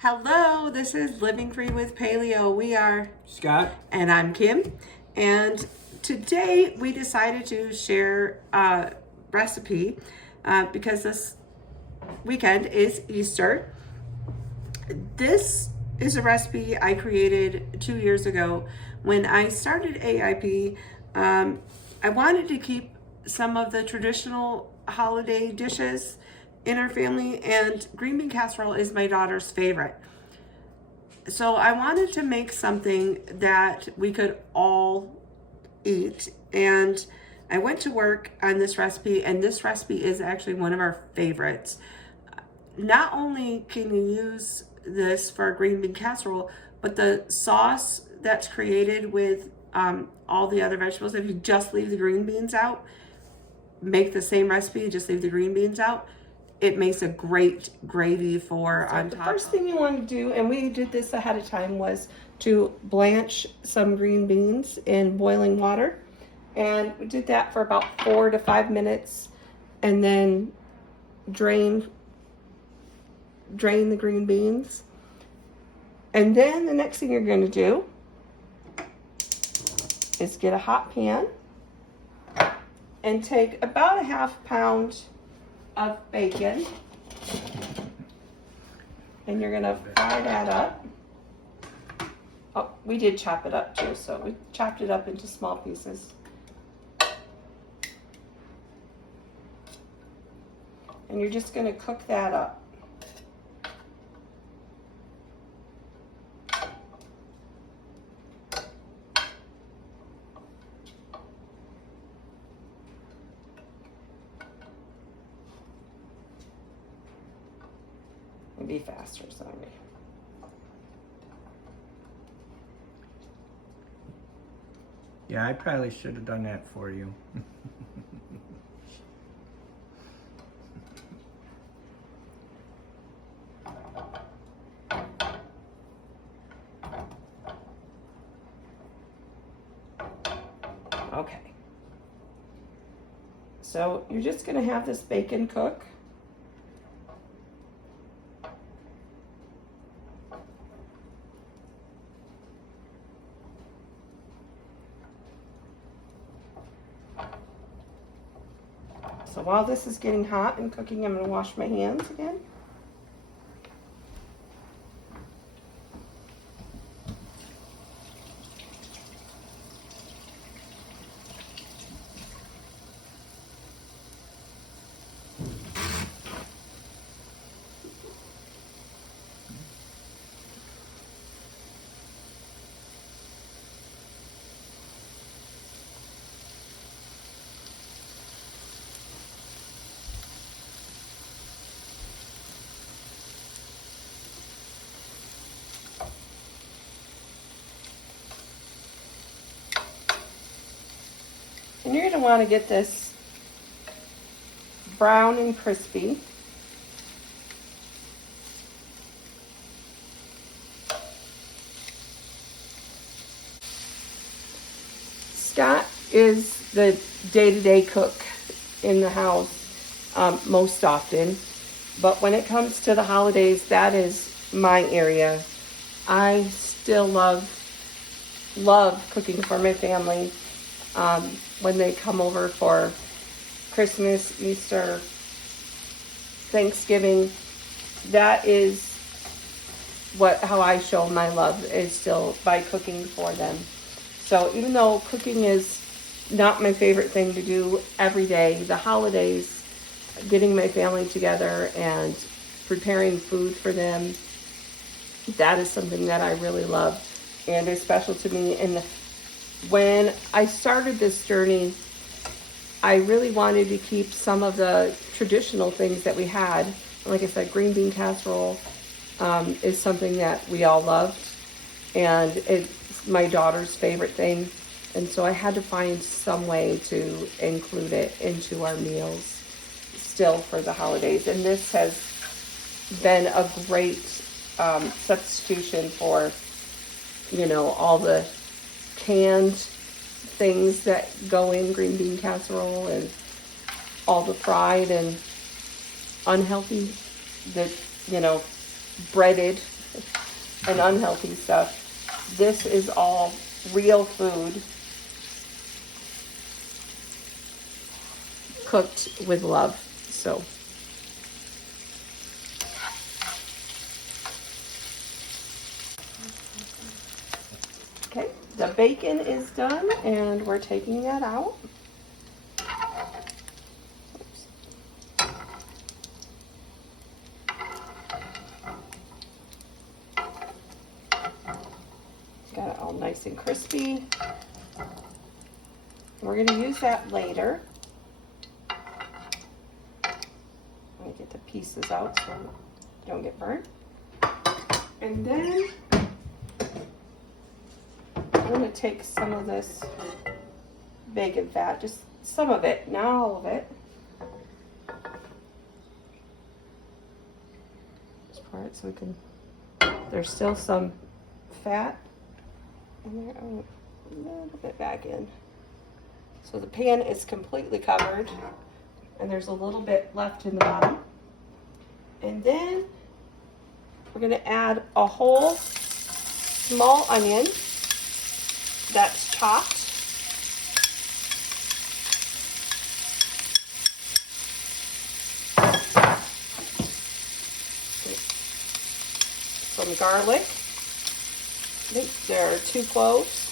Hello, this is Living Free with Paleo. We are Scott. And I'm Kim. And today we decided to share a recipe because this weekend is Easter. This is a recipe I created 2 years ago when I started AIP. I wanted to keep some of the traditional holiday dishes in our family, and Greenbean Casserole is my daughter's favorite. So I wanted to make something that we could all eat, and I went to work on this recipe, and this recipe is actually one of our favorites. Not only can you use this for a green bean casserole, but the sauce that's created with all the other vegetables, if you just leave the green beans out, make the same recipe, just leave the green beans out, it makes a great gravy for on top. The first thing you want to do, and we did this ahead of time, was to blanch some green beans in boiling water. And we did that for about 4 to 5 minutes, and then drain the green beans. And then the next thing you're going to do is get a hot pan and take about a half pound of bacon, and you're gonna fry that up. Oh, we did chop it up too, so we chopped it up into small pieces. And you're just gonna cook that up. Be faster, sorry. Yeah, I probably should have done that for you. Okay. So you're just gonna have this bacon cook. So while this is getting hot and cooking, I'm going to wash my hands again. And you're going to want to get this brown and crispy. Scott is the day-to-day cook in the house most often, but when it comes to the holidays, that is my area. I still love cooking for my family. When they come over for Christmas, Easter, Thanksgiving, that is how I show my love, is still by cooking for them. So even though cooking is not my favorite thing to do every day, the holidays, getting my family together and preparing food for them, that is something that I really love and is special to me. And when I started this journey, I really wanted to keep some of the traditional things that we had. Like I said, green bean casserole is something that we all loved, and it's my daughter's favorite thing. And so I had to find some way to include it into our meals still for the holidays. And this has been a great substitution for, all the canned things that go in green bean casserole and all the fried and unhealthy, breaded and unhealthy stuff. This is all real food cooked with love. So okay, the bacon is done and we're taking that out. Got it all nice and crispy. We're going to use that later. Let me get the pieces out so they don't get burnt. And then I'm going to take some of this bacon fat, just some of it, not all of it. Just pour it so we can, there's still some fat in there. Oh, a little bit back in. So the pan is completely covered and there's a little bit left in the bottom. And then we're going to add a whole small onion that's chopped. Some garlic. I think there are 2 cloves.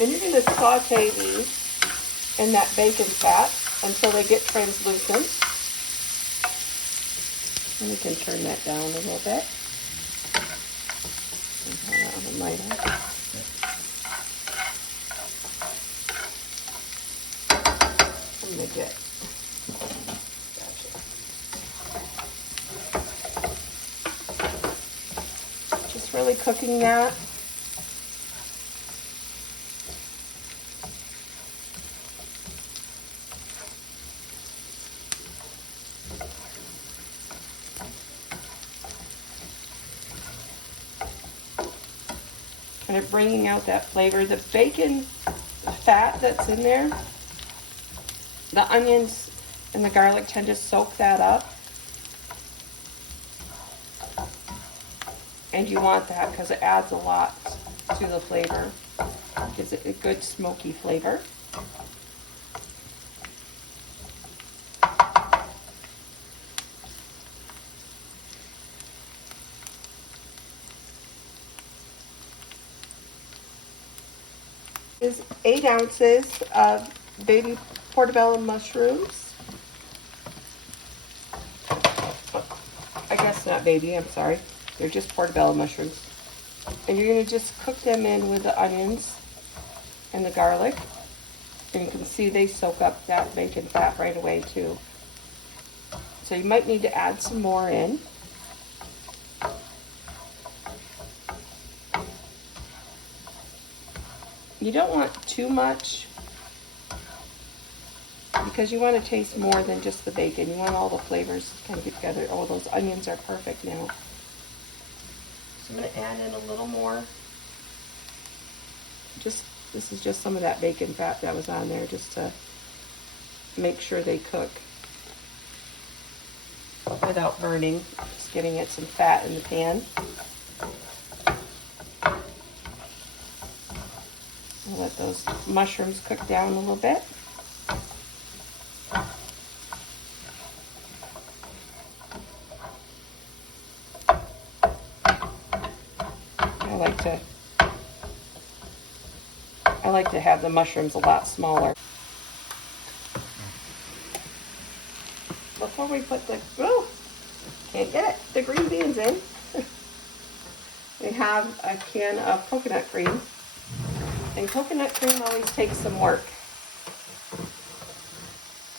And you're going to saute these in that bacon fat until they get translucent. And we can turn that down a little bit. And put that on the lighter. I'm going to get, gotcha. Just really cooking that. Kind of bringing out that flavor. The bacon fat that's in there, the onions and the garlic tend to soak that up. And you want that because it adds a lot to the flavor. It gives it a good smoky flavor. Is 8 ounces of baby portobello mushrooms. I guess not baby, I'm sorry. They're just portobello mushrooms. And you're going to just cook them in with the onions and the garlic. And you can see they soak up that bacon fat right away too. So you might need to add some more in. You don't want too much because you want to taste more than just the bacon. You want all the flavors to kind of get together. Oh, those onions are perfect now. So I'm going to add in a little more. This is just some of that bacon fat that was on there just to make sure they cook without burning. Just getting it some fat in the pan. I'll let those mushrooms cook down a little bit. I like to have the mushrooms a lot smaller. Before we put the, can't get it, the green beans in, we have a can of coconut cream. And coconut cream always takes some work.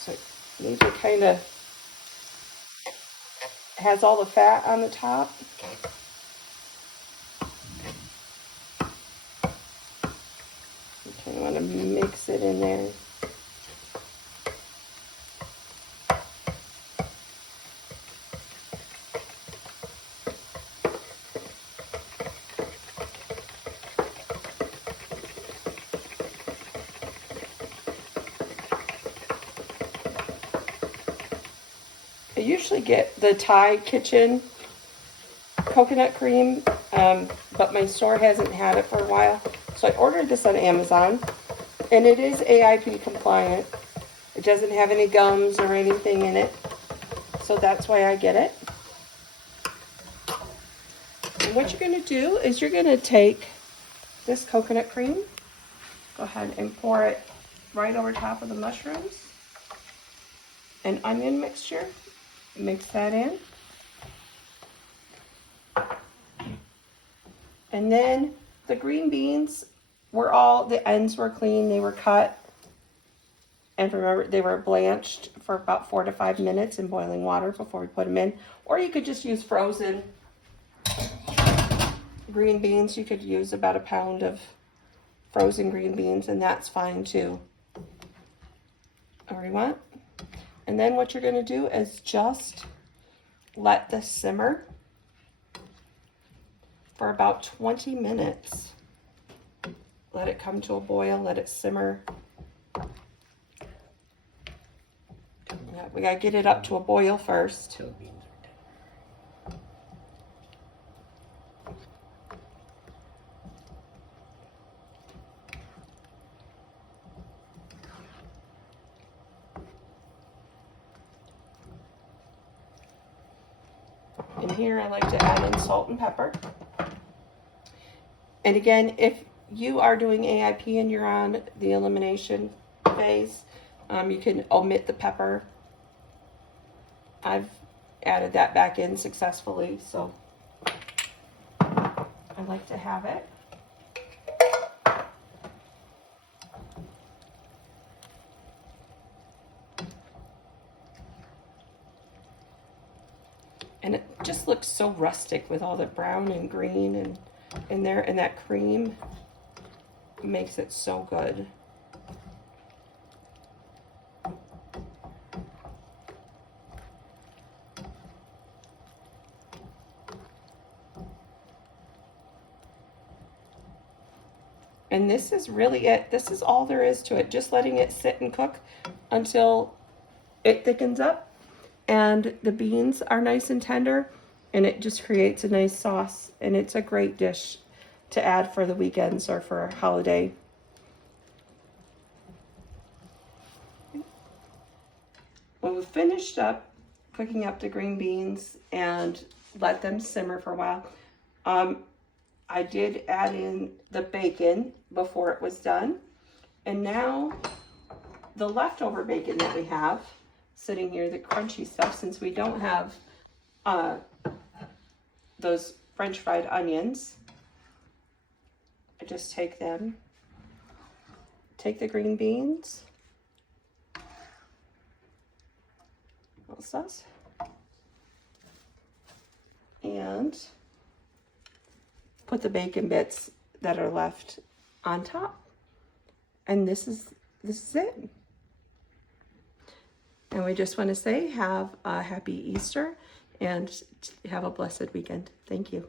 So you need to kind of, has all the fat on the top. You kind of want to mix it in there. usually get the Thai Kitchen coconut cream, but my store hasn't had it for a while. So I ordered this on Amazon, and it is AIP compliant. It doesn't have any gums or anything in it, so that's why I get it. And what you're going to do is you're going to take this coconut cream, go ahead and pour it right over top of the mushrooms and onion mixture. Mix that in. And then the green beans the ends were clean, they were cut. And remember, they were blanched for about 4 to 5 minutes in boiling water before we put them in. Or you could just use frozen green beans. You could use about a pound of frozen green beans, and that's fine too. All right. And then what you're going to do is just let this simmer for about 20 minutes. Let it come to a boil, let it simmer. Yeah, we gotta get it up to a boil first. And here I like to add in salt and pepper. And again, if you are doing AIP and you're on the elimination phase, you can omit the pepper. I've added that back in successfully, so I like to have it. And it just looks so rustic with all the brown and green and in there, and that cream makes it so good. And this is really it. This is all there is to it. Just letting it sit and cook until it thickens up and the beans are nice and tender, and it just creates a nice sauce. And it's a great dish to add for the weekends or for a holiday. When we've finished up cooking up the green beans and let them simmer for a while, I did add in the bacon before it was done. And now the leftover bacon that we have sitting here, the crunchy stuff, since we don't have those French fried onions, I just take the green beans, sauce, and put the bacon bits that are left on top. And this is it. And we just want to say have a happy Easter and have a blessed weekend. Thank you.